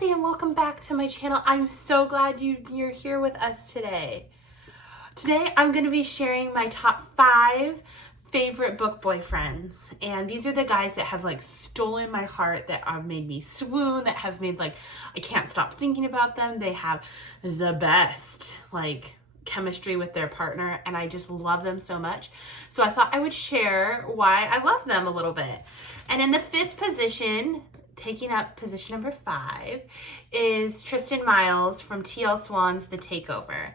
Kelsey and welcome back to my channel. I'm so glad you're here with us today. Today I'm going to be sharing my top 5 favorite book boyfriends, and these are the guys that have like stolen my heart, that have made me swoon, that have made like I can't stop thinking about them. They have the best like chemistry with their partner and I just love them so much. So I thought I would share why I love them a little bit. And in the 5th position, taking up position number 5, is Tristin Miles from T.L. Swan's The Takeover.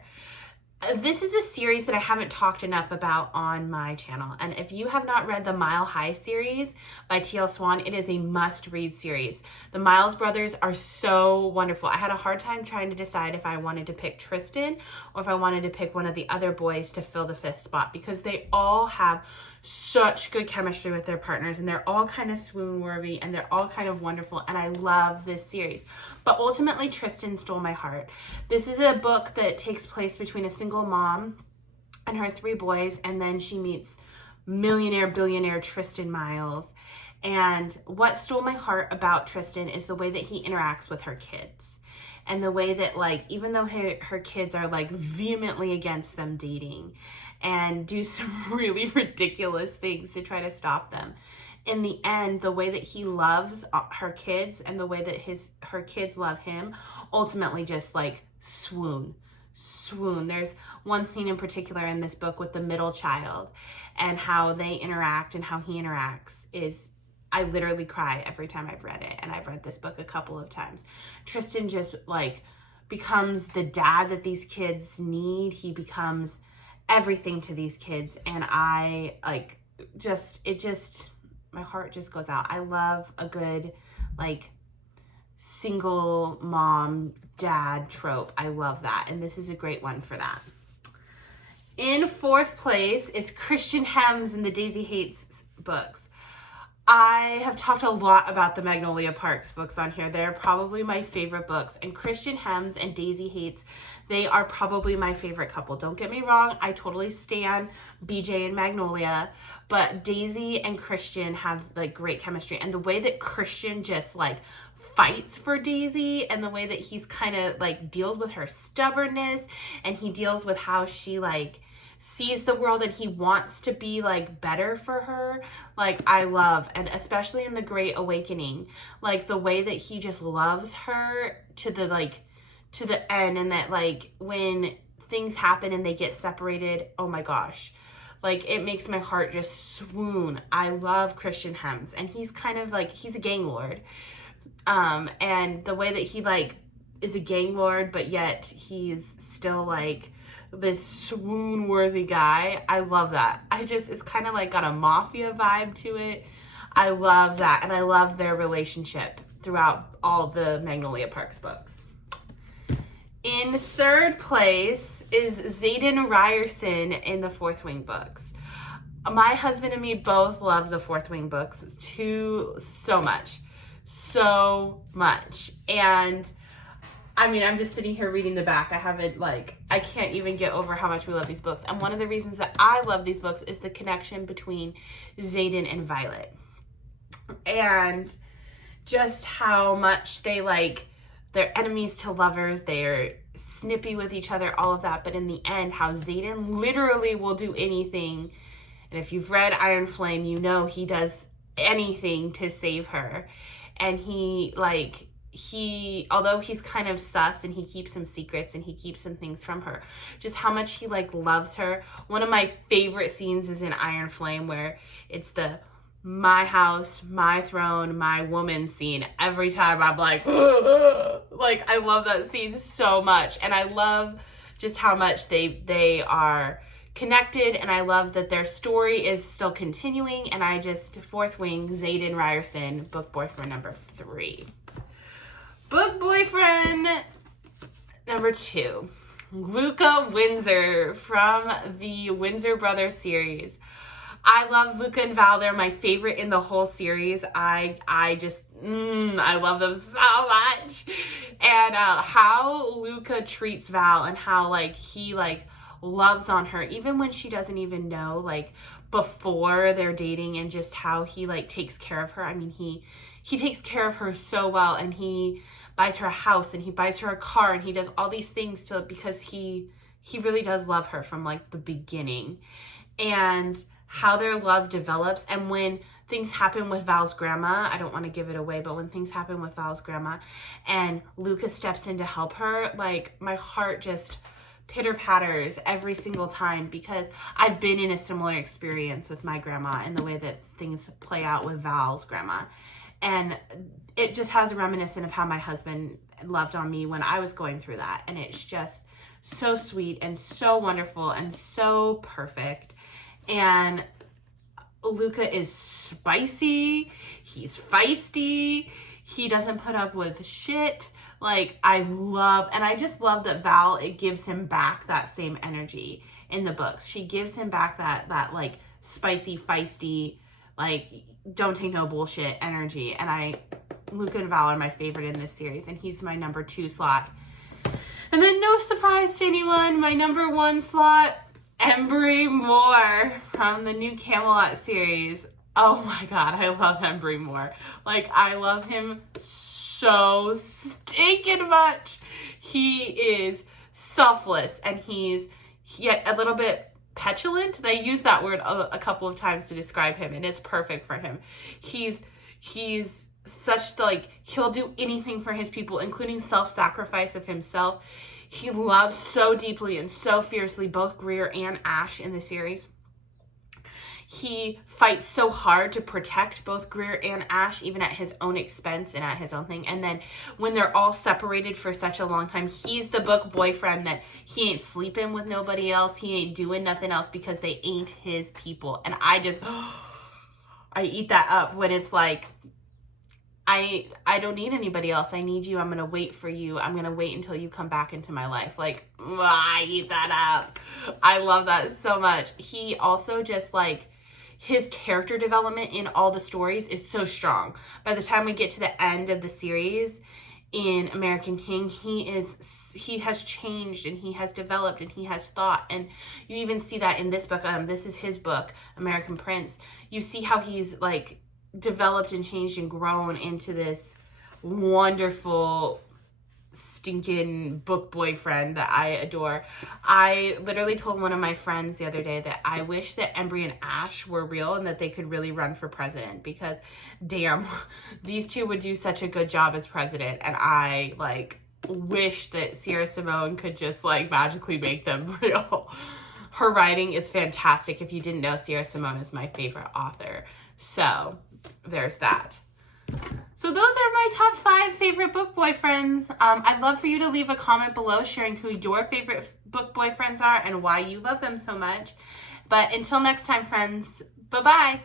This is a series that I haven't talked enough about on my channel. And if you have not read the Mile High series by T.L. Swan, it is a must-read series. The Miles brothers are so wonderful. I had a hard time trying to decide if I wanted to pick Tristin or if I wanted to pick one of the other boys to fill the 5th spot, because they all have such good chemistry with their partners and they're all kind of swoon-worthy and they're all kind of wonderful, and I love this series. But ultimately, Tristin stole my heart. This is a book that takes place between a single mom and her 3 boys, and then she meets millionaire, billionaire Tristin Miles. And what stole my heart about Tristin is the way that he interacts with her kids. And the way that, like, even though her kids are, like, vehemently against them dating and do some really ridiculous things to try to stop them, in the end, the way that he loves her kids and the way that her kids love him ultimately just like swoon. There's one scene in particular in this book with the middle child and how they interact and how he interacts is, I literally cry every time I've read it, and I've read this book a couple of times. Tristin just like becomes the dad that these kids need. He becomes everything to these kids, and I like my heart just goes out. I love a good, like, single mom dad trope. I love that. And this is a great one for that. In 4th place is Christian Hems and the Daisy Haites books. I have talked a lot about the Magnolia Parks books on here. They're probably my favorite books. And Christian Hems and Daisy Haites, they are probably my favorite couple. Don't get me wrong, I totally stan BJ and Magnolia, but Daisy and Christian have like great chemistry. And the way that Christian just like fights for Daisy, and the way that he's kind of like deals with her stubbornness, and he deals with how she like sees the world and he wants to be like better for her, like I love. And especially in The Great Awakening, like the way that he just loves her to the end, and that like when things happen and they get separated, oh my gosh, like it makes my heart just swoon. I love Christian Hems, and he's kind of like, he's a gang lord, and the way that he like is a gang lord but yet he's still like this swoon worthy guy. I love that. It's kind of like got a mafia vibe to it. I love that, and I love their relationship throughout all the Magnolia Parks books. In 3rd place is Xaden Riorson in the Fourth Wing books. My husband and me both love the Fourth Wing books so much. And I mean, I'm just sitting here reading the back. I can't even get over how much we love these books. And one of the reasons that I love these books is the connection between Xaden and Violet. And just how much they're enemies to lovers, they're snippy with each other, all of that. But in the end, how Xaden literally will do anything. And if you've read Iron Flame, you know he does anything to save her. And although he's kind of sus and he keeps some secrets and he keeps some things from her, just how much he like loves her. One of my favorite scenes is in Iron Flame, where it's the my house, my throne, my woman scene. Every time I'm like, like I love that scene so much. And I love just how much they are connected, and I love that their story is still continuing. And Fourth Wing, Xaden Riorson, book boyfriend number 3. Book boyfriend number 2, Luca Windsor from the Windsor Brothers series. I love Luca and Val. They're my favorite in the whole series. I love them so much. And how Luca treats Val, and how like he like loves on her even when she doesn't even know, like before they're dating, and just how he like takes care of her. I mean, he takes care of her so well, and he buys her a house and he buys her a car and he does all these things because he really does love her from like the beginning. And how their love develops, and when things happen with Val's grandma, I don't want to give it away, but when things happen with Val's grandma and Luca steps in to help her, like my heart just pitter patters every single time, because I've been in a similar experience with my grandma and the way that things play out with Val's grandma. And it just has a reminiscent of how my husband loved on me when I was going through that. And it's just so sweet and so wonderful and so perfect. And Luca is spicy. He's feisty. He doesn't put up with shit. Like, I just love that Val, it gives him back that same energy in the books. She gives him back that like spicy, feisty, like don't take no bullshit energy. And Luca and Val are my favorite in this series, and he's my number 2 slot. And then, no surprise to anyone, my number 1 slot, Embry Moore from the new Camelot series. Oh my God, I love Embry Moore. Like, I love him so stinking much. He is selfless, and he's yet a little bit petulant. They use that word a couple of times to describe him, and it's perfect for him. He's such like, he'll do anything for his people, including self-sacrifice of himself. He loves so deeply and so fiercely both Greer and Ash in the series. He fights so hard to protect both Greer and Ash, even at his own expense and at his own thing. And then when they're all separated for such a long time, he's the book boyfriend that he ain't sleeping with nobody else. He ain't doing nothing else because they ain't his people. And I eat that up when it's like, I don't need anybody else. I need you. I'm going to wait for you. I'm going to wait until you come back into my life. Like, I eat that up. I love that so much. He also just like, his character development in all the stories is so strong. By the time we get to the end of the series in American King, he has changed and he has developed and he has thought. And you even see that in this book. This is his book, American Prince. You see how he's like developed and changed and grown into this wonderful stinking book boyfriend that I adore. I literally told one of my friends the other day that I wish that Embry and Ash were real and that they could really run for president, because damn, these two would do such a good job as president, and I like wish that Sierra Simone could just like magically make them real. Her writing is fantastic. If you didn't know, Sierra Simone is my favorite author. So there's that. So those are my top 5 favorite book boyfriends. I'd love for you to leave a comment below sharing who your favorite book boyfriends are and why you love them so much. But until next time, friends, bye-bye.